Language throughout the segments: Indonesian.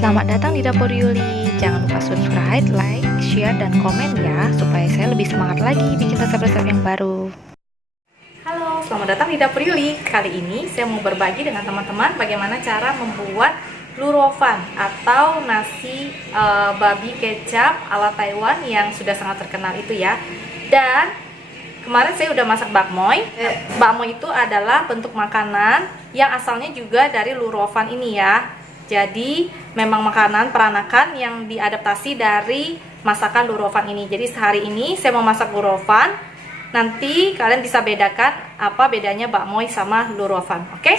Selamat datang di Dapur Yuli. Jangan lupa subscribe, like, share, dan komen ya, supaya saya lebih semangat lagi bikin resep-resep yang baru. Halo, selamat datang di Dapur Yuli. Kali ini saya mau berbagi dengan teman-teman bagaimana cara membuat lurovan atau nasi babi kecap ala Taiwan yang sudah sangat terkenal itu ya. Dan kemarin saya udah masak bakmoy. Bakmoy itu adalah bentuk makanan yang asalnya juga dari lurovan ini ya. Jadi memang makanan peranakan yang diadaptasi dari masakan lurovan ini. Jadi sehari ini saya mau masak lurovan. Nanti kalian bisa bedakan apa bedanya bakmoy sama lurovan. Oke?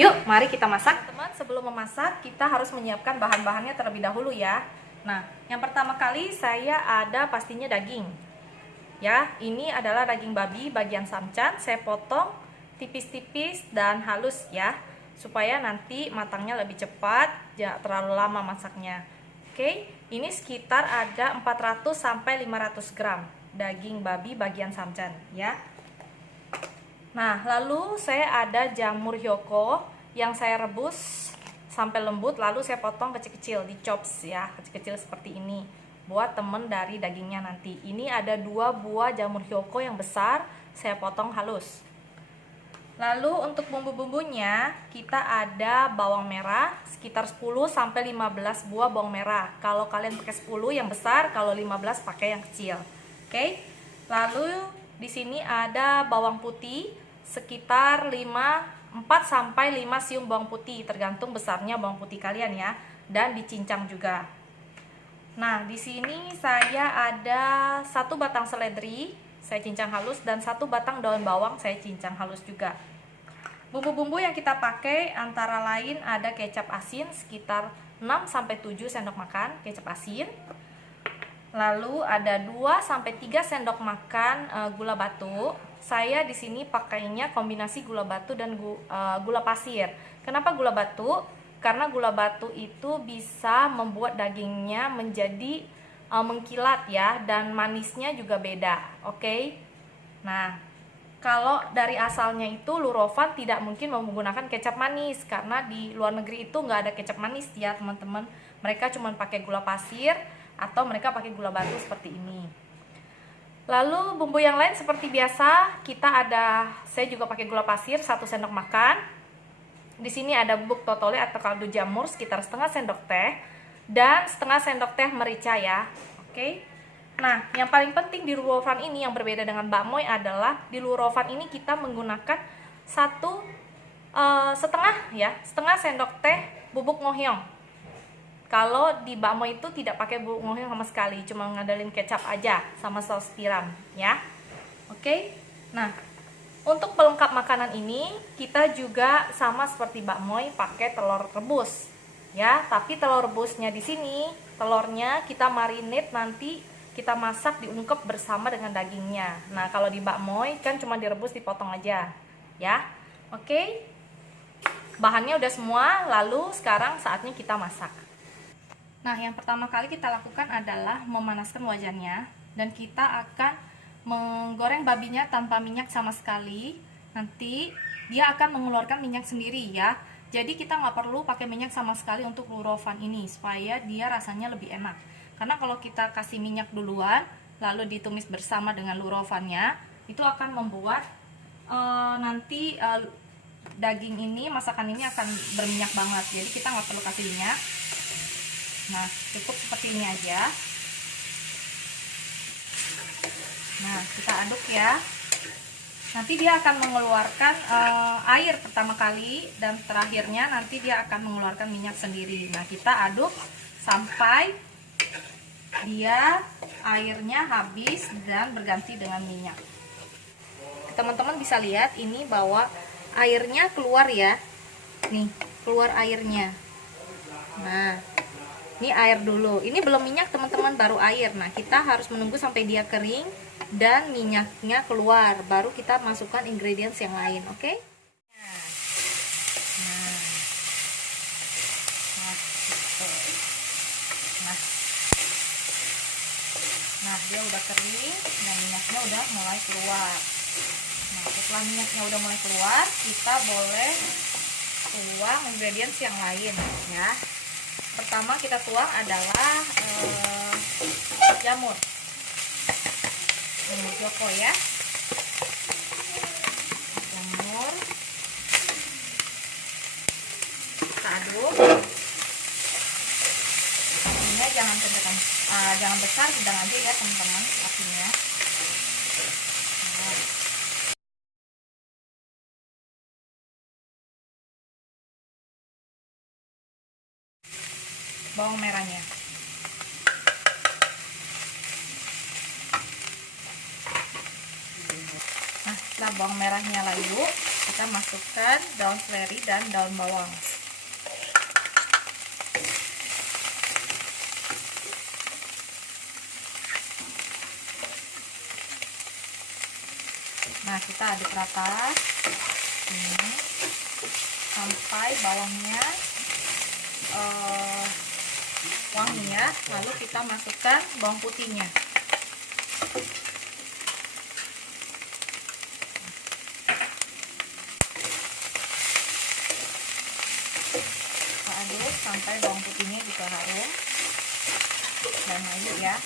Yuk, mari kita masak. Teman, sebelum memasak kita harus menyiapkan bahan-bahannya terlebih dahulu ya. Nah, yang pertama kali saya ada pastinya daging. Ya, ini adalah daging babi bagian samcan. Saya potong tipis-tipis dan halus ya, supaya nanti matangnya lebih cepat, jangan terlalu lama masaknya. Oke, ini sekitar ada 400 sampai 500 gram daging babi bagian samcan ya. Nah, lalu saya ada jamur hyoko yang saya rebus sampai lembut, lalu saya potong kecil-kecil, di chops ya, kecil-kecil seperti ini. Buat temen dari dagingnya nanti. Ini ada 2 buah jamur hyoko yang besar, saya potong halus. Lalu untuk bumbu-bumbunya kita ada bawang merah sekitar 10 sampai 15 buah bawang merah. Kalau kalian pakai 10 yang besar, kalau 15 pakai yang kecil. Oke. Lalu di sini ada bawang putih sekitar 4 sampai 5 siung bawang putih, tergantung besarnya bawang putih kalian ya, dan dicincang juga. Nah, di sini saya ada 1 batang seledri, saya cincang halus, dan 1 batang daun bawang saya cincang halus juga. Bumbu-bumbu yang kita pakai antara lain ada kecap asin sekitar 6 sampai 7 sendok makan kecap asin. Lalu ada 2 sampai 3 sendok makan gula batu. Saya di sini pakainya kombinasi gula batu dan gula pasir. Kenapa gula batu? Karena gula batu itu bisa membuat dagingnya menjadi mengkilat ya, dan manisnya juga beda. Oke. Nah, kalau dari asalnya itu lurovan tidak mungkin menggunakan kecap manis, karena di luar negeri itu nggak ada kecap manis ya teman-teman. Mereka cuma pakai gula pasir atau mereka pakai gula batu seperti ini. Lalu bumbu yang lain seperti biasa saya juga pakai gula pasir 1 sendok makan. Di sini ada bubuk totole atau kaldu jamur sekitar setengah sendok teh dan setengah sendok teh merica ya. Oke. Nah, yang paling penting di lurovan ini yang berbeda dengan bakmoy adalah di lurovan ini kita menggunakan setengah sendok teh bubuk ngohyong. Kalau di bakmoy itu tidak pakai bubuk ngohyong sama sekali, cuma ngandelin kecap aja sama saus tiram ya. Oke. Nah, untuk pelengkap makanan ini kita juga sama seperti bakmoy pakai telur rebus ya, tapi telur rebusnya di sini telurnya kita marinate, nanti kita masak diungkep bersama dengan dagingnya. Nah, kalau di bakmoy kan cuma direbus dipotong aja ya. Oke. Bahannya udah semua, lalu sekarang saatnya kita masak. Nah, yang pertama kali kita lakukan adalah memanaskan wajannya, dan kita akan menggoreng babinya tanpa minyak sama sekali. Nanti dia akan mengeluarkan minyak sendiri ya. Jadi kita nggak perlu pakai minyak sama sekali untuk lurovan ini, supaya dia rasanya lebih enak. Karena kalau kita kasih minyak duluan lalu ditumis bersama dengan lurovannya, itu akan membuat nanti daging ini, masakan ini akan berminyak banget. Jadi kita nggak perlu kasih minyak. Nah, cukup seperti ini aja. Nah, kita aduk ya. Nanti dia akan mengeluarkan air pertama kali, dan terakhirnya nanti dia akan mengeluarkan minyak sendiri. Nah, kita aduk sampai dia airnya habis dan berganti dengan minyak. Teman-teman bisa lihat ini bahwa airnya keluar ya. Nih, keluar airnya. Nah, ini air dulu. Ini belum minyak teman-teman, baru air. Nah, kita harus menunggu sampai dia kering dan minyaknya keluar, baru kita masukkan ingredients yang lain. Oke. Nah, dia udah kering dan minyaknya udah mulai keluar. Nah, setelah minyaknya udah mulai keluar, kita boleh tuang ingredients yang lain ya. Pertama kita tuang adalah jamur joko ya. Jamur kita aduk. Apinya jangan kencang, jangan besar, sedang aja ya teman-teman apinya. Bawang merahnya. Nah, setelah bawang merahnya layu, kita masukkan daun seledri dan daun bawang. Nah, kita aduk rata ini sampai bawangnya wangi ya. Lalu kita masukkan bawang putihnya. Kita aduk sampai bawang putihnya juga harum dan layu ya.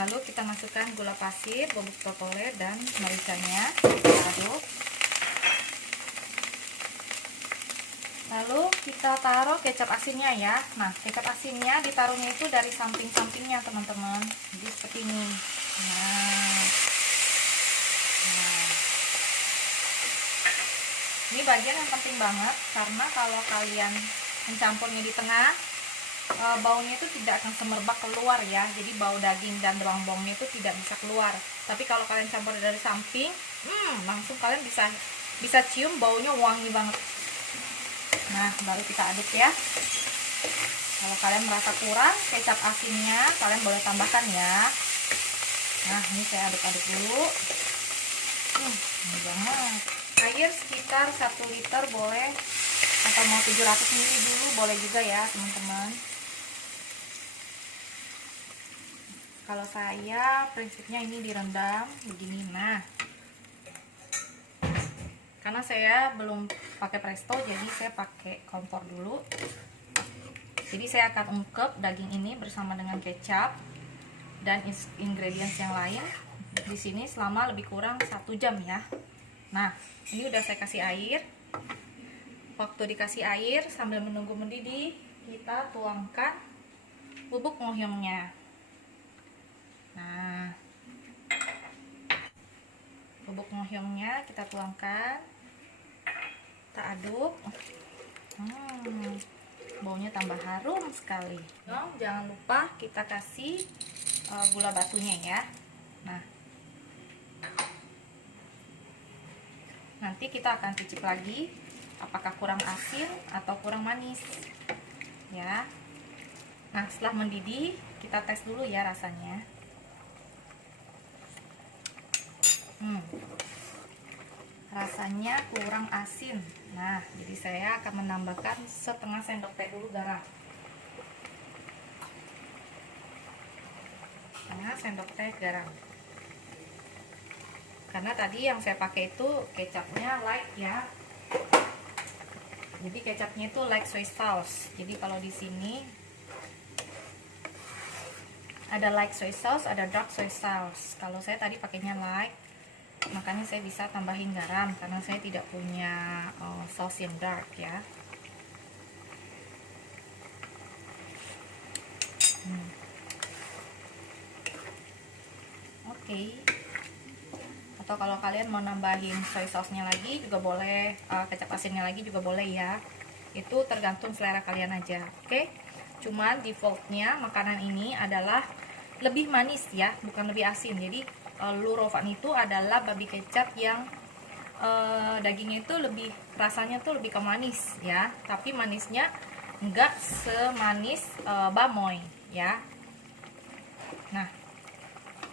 Lalu kita masukkan gula pasir, bubuk totole, dan mericanya. Kita aduk. Lalu kita taruh kecap asinnya ya. Nah, kecap asinnya ditaruhnya itu dari samping-sampingnya teman-teman. Jadi seperti ini. Nah, ini bagian yang penting banget, karena kalau kalian mencampurnya di tengah, baunya itu tidak akan semerbak keluar ya. Jadi bau daging dan bawang-bawangnya itu tidak bisa keluar. Tapi kalau kalian campur dari samping, langsung kalian bisa cium baunya wangi banget. Nah, baru kita aduk ya. Kalau kalian merasa kurang kecap asinnya, kalian boleh tambahkan ya. Nah, ini saya aduk-aduk dulu. Ini banget. Air sekitar 1 liter boleh, atau mau 700 ml dulu boleh juga ya teman-teman. Kalau saya prinsipnya ini direndam begini. Nah, karena saya belum pakai presto, jadi saya pakai kompor dulu. Jadi saya akan ungkep daging ini bersama dengan kecap dan ingredients yang lain di sini selama lebih kurang 1 jam ya. Nah, ini udah saya kasih air. Waktu dikasih air, sambil menunggu mendidih, kita tuangkan bubuk ngohyongnya. Nah, bubuk ngohyongnya kita tuangkan, kita aduk. Baunya tambah harum sekali. Jangan lupa kita kasih gula batunya ya. Nah, nanti kita akan cicip lagi apakah kurang asin atau kurang manis ya. Nah, setelah mendidih kita tes dulu ya rasanya. Rasanya kurang asin. Nah, jadi saya akan menambahkan setengah sendok teh dulu garam. Setengah sendok teh garam. Karena tadi yang saya pakai itu kecapnya light ya. Jadi kecapnya itu light soy sauce. Jadi kalau di sini ada light soy sauce, ada dark soy sauce. Kalau saya tadi pakainya light, makanya saya bisa tambahin garam karena saya tidak punya saus yang dark ya. Oke. Atau kalau kalian mau nambahin soy sauce-nya lagi juga boleh, kecap asinnya lagi juga boleh ya. Itu tergantung selera kalian aja. Oke. Cuman defaultnya makanan ini adalah lebih manis ya, bukan lebih asin. Jadi Lurovan itu adalah babi kecap yang dagingnya itu lebih, rasanya tuh lebih ke manis ya, tapi manisnya enggak semanis bamoy ya. Nah,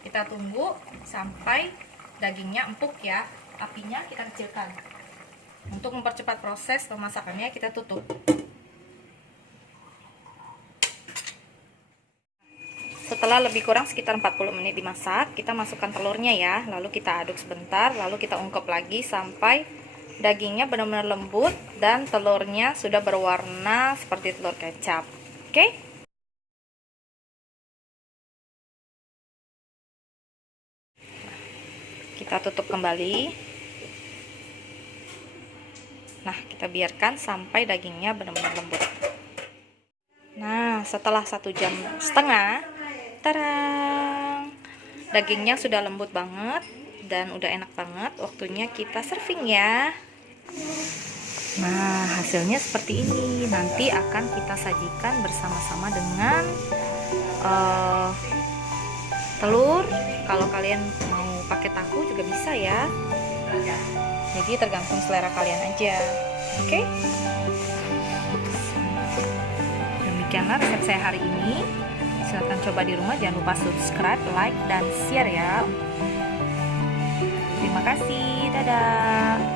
kita tunggu sampai dagingnya empuk ya. Apinya kita kecilkan. Untuk mempercepat proses pemasakannya kita tutup. Setelah lebih kurang sekitar 40 menit dimasak, kita masukkan telurnya ya. Lalu kita aduk sebentar, lalu kita ungkep lagi sampai dagingnya benar-benar lembut dan telurnya sudah berwarna seperti telur kecap. Oke? Kita tutup kembali. Nah, kita biarkan sampai dagingnya benar-benar lembut. Nah, setelah 1,5 jam, tarang, dagingnya sudah lembut banget dan udah enak banget. Waktunya kita serving ya. Nah, hasilnya seperti ini. Nanti akan kita sajikan bersama-sama dengan telur. Kalau kalian mau pakai tahu juga bisa ya. Jadi tergantung selera kalian aja. Oke? Demikianlah resep saya hari ini. Silahkan coba di rumah. Jangan lupa subscribe, like, dan share ya. Terima kasih. Dadah.